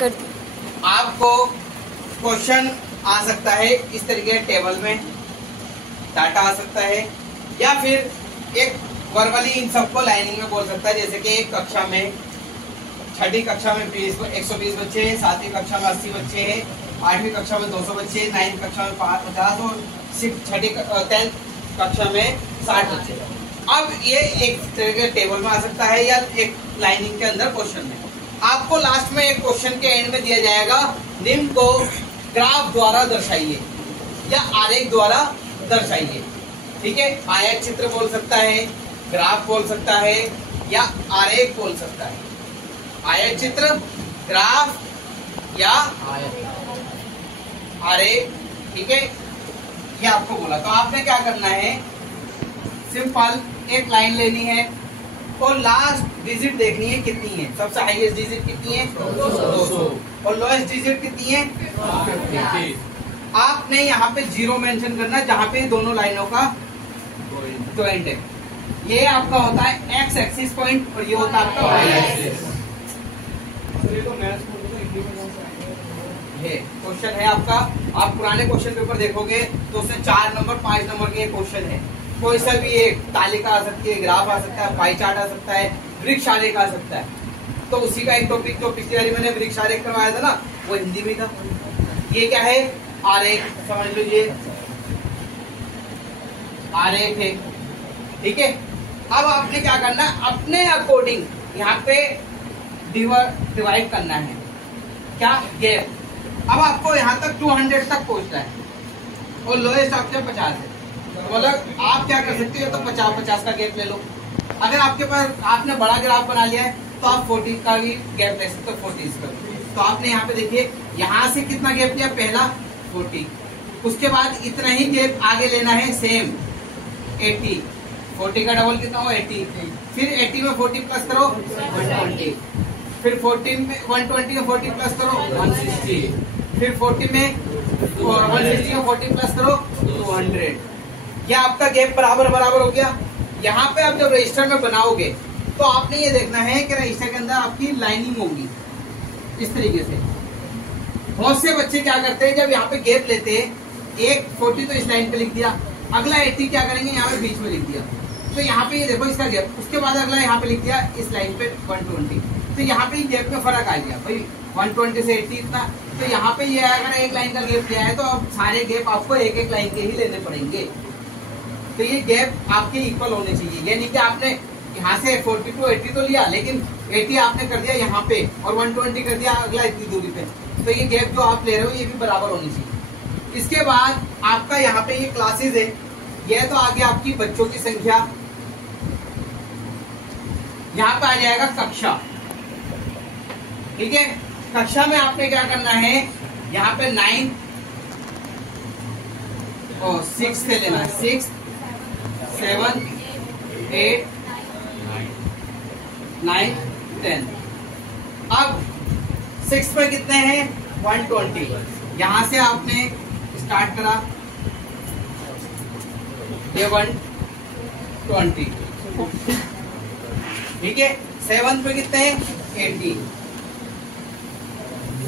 कर आपको क्वेश्चन आ सकता है इस तरीके टेबल में डाटा आ सकता है, या फिर एक वर्बली इन सबको लाइनिंग में बोल सकता है। जैसे कि एक कक्षा में, छठी कक्षा में 120 बच्चे हैं, 7वीं कक्षा में 80 बच्चे हैं, 8वीं कक्षा में 200 बच्चे, 9वीं कक्षा में 50 और 10th कक्षा में 60 बच्चे। अब ये एक तरह के टेबल में आ सकता है या एक लाइनिंग के अंदर क्वेश्चन में। आपको लास्ट में एक क्वेश्चन के एंड में दिया जाएगा, निम्न को ग्राफ द्वारा दर्शाइए या आरेख द्वारा दर्शाइए। ठीक है, आयत चित्र बोल सकता है, ग्राफ बोल सकता है या आरेख बोल सकता है। आयत चित्र, ग्राफ या आरेख। ठीक है, ये आपको बोला। तो आपने क्या करना है, सिंपल एक लाइन लेनी है और लास्ट डिजिट देखनी है कितनी है। सबसे हाईएस्ट डिजिट कितनी है, 200, और लोएस्ट डिजिट कितनी है, 50। आपने यहाँ पे 0 मेंशन करना जहाँ पे दोनों लाइनों का ज्वाइंट है। ये आपका होता है एक्स एक्सिस पॉइंट और ये होता है आपका वाई एक्सिस। ये क्वेश्चन है आपका। आप पुराने क्वेश्चन पेपर देखोगे तो उसमें 4 नंबर 5 नंबर के क्वेश्चन है। कोई सा भी एक तालिका आ सकती है, ग्राफ आ सकता है, पाई चार्ट आ सकता है, वृक्ष आरेख आ सकता है। तो उसी का एक टॉपिक जो पिछली बारी मैंने वृक्ष आरेख करवाया था ना, वो हिंदी में था। ये क्या है, आरेख समझ लीजिए, आरेख है। ठीक है, अब आपने क्या करना है, अपने अकॉर्डिंग यहाँ पे डिवाइड करना है। क्या, गैप। अब आपको यहाँ तक 200 तक पहुंचना है और लोएस्ट आपके 50 है। मतलब आप क्या कर सकते हो, तो 50-50 का गैप ले लो। अगर आपके पास आपने बड़ा ग्राफ बना लिया है तो आप 40 का भी गैप ले सकते हो, 40 का। तो आपने यहाँ पे देखिए, यहाँ से कितना गैप लिया, पहला 40, उसके बाद इतना ही गैप आगे लेना है, सेम 80। 40 का डबल कितना हो, 80। फिर 80 में 40 प्लस करो 120, फिर 40 में 120 में 40 प्लस करो 160, फिर 40 में 160 में 40 प्लस करो 200। क्या आपका गैप बराबर बराबर हो गया। यहाँ पे आप जब रजिस्टर में बनाओगे तो आपने ये देखना है कि रजिस्टर के अंदर आपकी लाइनिंग होगी इस तरीके से। बहुत से बच्चे क्या करते हैं, जब यहाँ पे गैप लेते हैं, एक 40 तो इस लाइन पे लिख दिया, अगला 80 क्या करेंगे, यहाँ पे बीच में लिख दिया। तो यहाँ पे ये देखो इसका गैप, उसके बाद अगला यहाँ पे लिख दिया इस लाइन पे 120। तो यहाँ पे गैप में फर्क आ गया भाई, 120 से 80 इतना। तो यहाँ पे ये अगर एक लाइन का गैप लिया है तो अब सारे गैप आपको एक एक लाइन के ही लेने पड़ेंगे। तो ये गैप आपके इक्वल होने चाहिए। ये नहीं कि आपने यहाँ से 40 to 80 तो लिया, लेकिन 80 आपने कर दिया यहाँ पे और 120 कर दिया अगला इतनी दूरी पे। तो ये गैप जो आप ले रहे हो ये भी बराबर होनी चाहिए। इसके बाद आपका यहाँ पे ये क्लासेस है, ये तो आगे आपकी बच्चों की संख्या, यहाँ पे आ जाएगा कक्षा। ठीक है, कक्षा में आपने क्या करना है, यहाँ पे 9 और 6 से लेना है, 6, 7, 8, 9, 10। अब 6 में कितने हैं, 120। यहां से आपने स्टार्ट करा, ये 120। ठीक है, 7 पे कितने हैं, 80।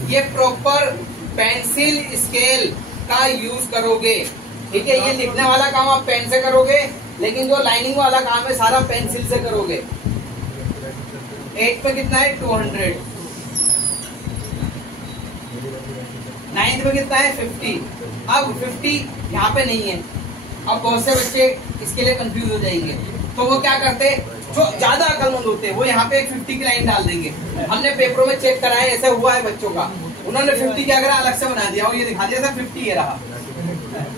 ये प्रॉपर पेंसिल स्केल का यूज करोगे। ठीक है, ये लिखने वाला काम आप पेन से करोगे, लेकिन जो लाइनिंग वाला काम है सारा पेंसिल से करोगे। 8 पे कितना है, 200। 9 पे कितना है, 50। अब 50 यहाँ पे नहीं है। अब बहुत से बच्चे इसके लिए कंफ्यूज हो जाएंगे, तो वो क्या करते हैं, जो ज्यादा अकलमंद होते हैं वो यहाँ पे एक 50 की लाइन डाल देंगे। हमने पेपरों में चेक करा है, ऐसा हुआ है बच्चों का, उन्होंने 50 क्या करा, अलग से बना दिया और ये दिखा दिया था 50 ये रहा।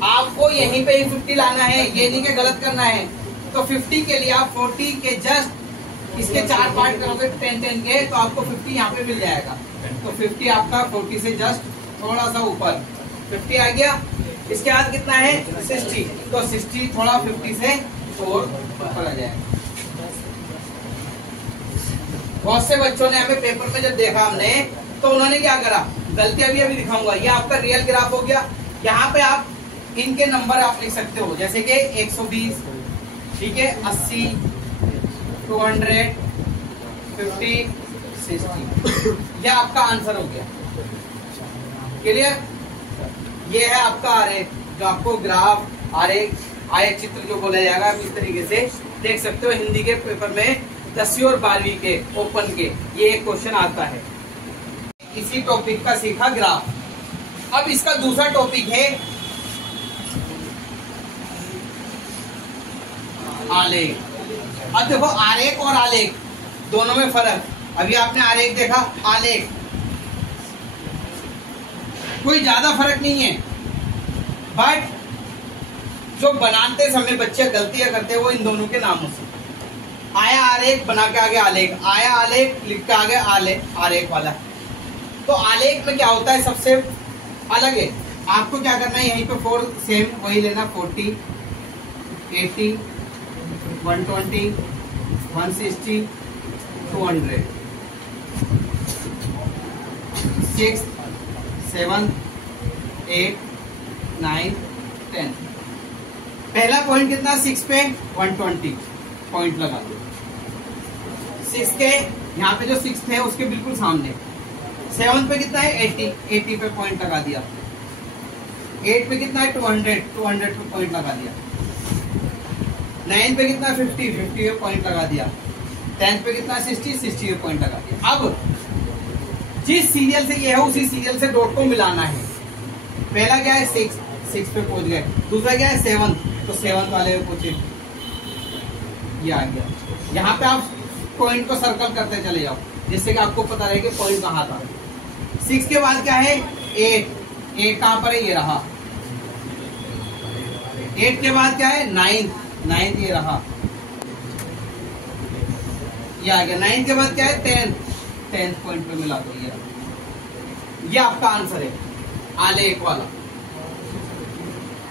आपको यहीं पे ही 50 लाना है, ये नहीं कि गलत करना है। तो 50 के लिए आप 40 के जस्ट इसके 4 पार्ट करोगे 10-10 के, तो आपको 50 यहाँ पे मिल जाएगा। तो 50 आपका 40 से जस्ट थोड़ा सा ऊपर 50 आ गया। इसके बाद कितना है, 60। तो 60 थोड़ा 50 से और ऊपर आ जाएगा। बहुत से बच्चों ने हमें पेपर में जब देखा हमने, तो उन्होंने क्या करा, गलतियां भी अभी दिखाऊंगा। ये आपका रियल ग्राफ हो गया। यहाँ पे आप इनके नंबर आप लिख सकते हो, जैसे कि 120, ठीक है, 80, 200, 50, 60। यह आपका आंसर हो गया। क्लियर? ये है आपका आरेख, जो आपको ग्राफ आरेख आयत चित्र जो बोला जाएगा, आप इस तरीके से देख सकते हो। हिंदी के पेपर में 10वीं और 12वीं के ओपन के ये एक क्वेश्चन आता है। इसी टॉपिक का सीखा ग्राफ। अब इसका दूसरा टॉपिक है आलेख। अब देखो आरेख और आलेख दोनों में फर्क। अभी आपने आरेख देखा, आलेख कोई ज्यादा फर्क नहीं है, बट जो बनाते समय बच्चे गलतियां करते हैं वो इन दोनों के नामों से। आया आरेख बना के आगे आलेख, आया आलेख लिख के आगे आरेख वाला। तो आलेख में क्या होता है, सबसे अलग है। आपको क्या करना है, यहीं पे 4 सेम वही लेना, 40, 80, 120, 160, 200, 6, 7, 8, 9, 10। पहला पॉइंट कितना, 6 पे 120 पॉइंट लगा दो। 6 के यहाँ पे जो 6 है उसके बिल्कुल सामने। 7 पे कितना है, 80 पे पॉइंट लगा दिया। 8 पे कितना है, 200 पे पॉइंट लगा दिया। 9 पे कितना है, 50 पे पॉइंट लगा दिया। 10 पे कितना है, 60 पे पॉइंट लगा दिया। अब जिस सीरियल से ये है उसी सीरियल से डॉट को मिलाना है। पहला क्या है, 6 पे पहुंच गए। दूसरा क्या है, 7, तो 7 वाले पे पहुंचे, ये आ गया। यहाँ पे आप पॉइंट को सर्कल करते चले जाओ, जिससे कि आपको पता रहे कि पॉइंट कहाँ था। 6 के बाद क्या है, 8 कहाँ पर है, ये रहा। 8 के बाद क्या है, 9 ये रहा, ये आ गया। 9 के बाद क्या है, 10 पॉइंट पे मिला दो, ये आपका आंसर है आलेख वाला।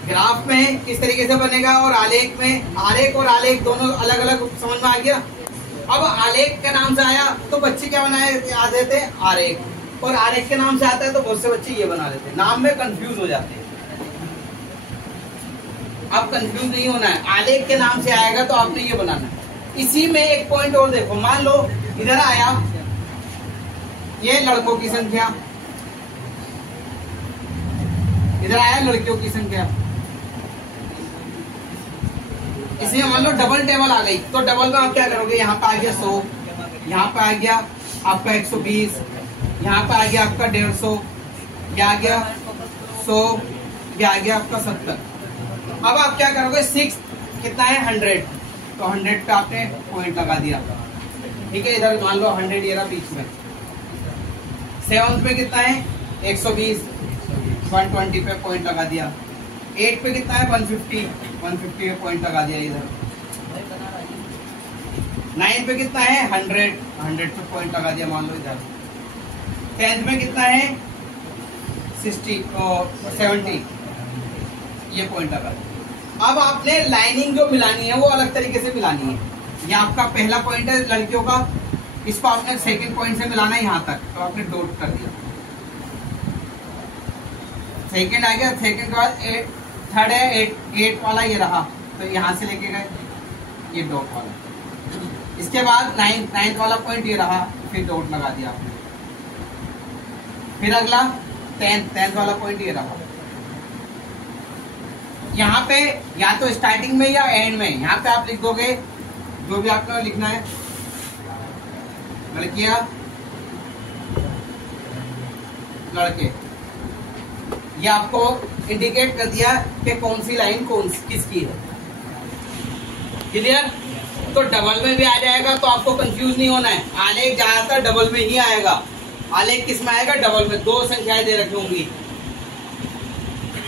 ग्राफ में किस तरीके से बनेगा और आलेख में, आलेख और आलेख दोनों अलग अलग समझ में आ गया। अब आलेख के नाम से आया तो बच्चे क्या बनाए आते थे, आरेख, और आरेख के नाम से आता है तो बहुत से बच्चे ये बना लेते हैं, नाम में कंफ्यूज हो जाते हैं। अब कंफ्यूज नहीं होना है, आलेख के नाम से आएगा तो आपने ये बनाना है। इसी में एक पॉइंट और देखो, मान लो इधर आया ये लड़कों की संख्या, इधर आया लड़कियों की संख्या। इसलिए मान लो डबल टेबल आ गई, तो डबल में आप क्या करोगे, यहाँ पे आ गया 100, यहाँ पे आ गया आपका 120, यहाँ पे आ गया आपका 150, ये आ गया 100, ये आ गया आपका 70। अब आप क्या करोगे, 6 कितना है, 100, तो 100 पे आपने पॉइंट लगा दिया। ठीक है, इधर मान लो 100 ये रहा बीच में। 7 पे कितना है, 120, 120 पे पॉइंट लगा दिया। 8 पे कितना है, 150 पे पॉइंट लगा दिया इधर। 9 पे कितना है, 100 पे पॉइंट लगा दिया मान लो इधर। 10 में कितना है, 70, ये पॉइंट लगा दिया। अब आपने लाइनिंग जो मिलानी है वो अलग तरीके से मिलानी है। ये आपका पहला पॉइंट है लड़कियों का, इसको आपने सेकंड पॉइंट से मिलाना है यहाँ तक, तो आपने डॉट कर दिया। सेकंड आ गया, सेकंड के बाद थर्ड है 8 वाला ये रहा, तो यहाँ से लेके गए ये डॉट वाला। इसके बाद 9 वाला पॉइंट ये रहा, फिर डॉट लगा दिया आपने। फिर अगला 10 वाला पॉइंट ये रहा। यहाँ पे या तो स्टार्टिंग में या एंड में, यहाँ पे आप लिख दोगे जो भी आपको लिखना है। लड़कियां, लड़के, ये आपको इंडिकेट कर दिया कि कौन सी लाइन किसकी है। क्लियर? तो डबल में भी आ जाएगा तो आपको कंफ्यूज नहीं होना है। आलेख ज्यादातर डबल में ही आएगा। आलेख किस में आएगा, डबल में। 2 संख्याएं दे रखी होंगी,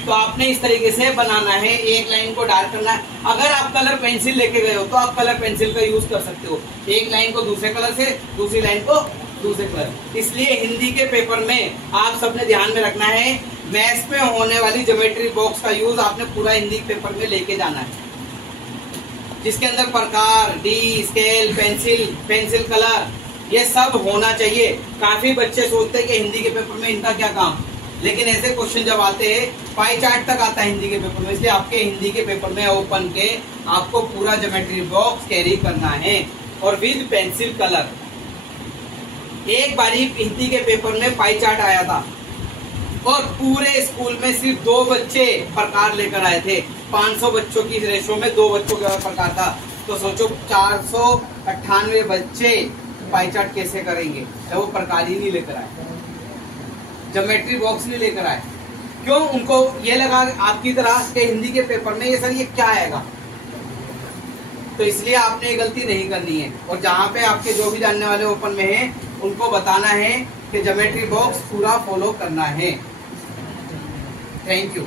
तो आपने इस तरीके से बनाना है, एक लाइन को डार्क करना है। अगर आप कलर पेंसिल लेके गए हो तो आप कलर पेंसिल का यूज कर सकते हो, एक लाइन को दूसरे कलर से, दूसरी लाइन को दूसरे कलर। इसलिए हिंदी के पेपर में आप सबने ध्यान में रखना है, मैथ्स में होने वाली ज्योमेट्री बॉक्स का यूज आपने पूरा हिंदी पेपर में लेके जाना है, जिसके अंदर प्रकार, डी, स्केल, पेंसिल कलर, ये सब होना चाहिए। काफी बच्चे सोचते हैं कि हिंदी के पेपर में इनका क्या काम, लेकिन ऐसे क्वेश्चन जब आते हैं, पाई चार्ट तक आता है हिंदी के पेपर में। इसलिए आपके हिंदी के पेपर में ओपन के आपको पूरा ज्योमेट्री बॉक्स कैरी करना है और विद पेंसिल कलर। एक बारी हिंदी के पेपर में पाई चार्ट आया था, और पूरे स्कूल में सिर्फ 2 बच्चे प्रकार लेकर आए थे। 500 बच्चों की रेशो में 2 बच्चों का प्रकार था। तो सोचो 498 बच्चे पाई चार्ट कैसे करेंगे जब वो प्रकार ही नहीं लेकर आए, ज्योमेट्री बॉक्स नहीं लेकर आए। क्यों? उनको ये लगा आपकी तरह के हिंदी के पेपर में ये सर ये क्या आएगा। तो इसलिए आपने ये गलती नहीं करनी है। और जहाँ पे आपके जो भी जानने वाले ओपन में हैं उनको बताना है कि ज्योमेट्री बॉक्स पूरा फॉलो करना है। Thank you.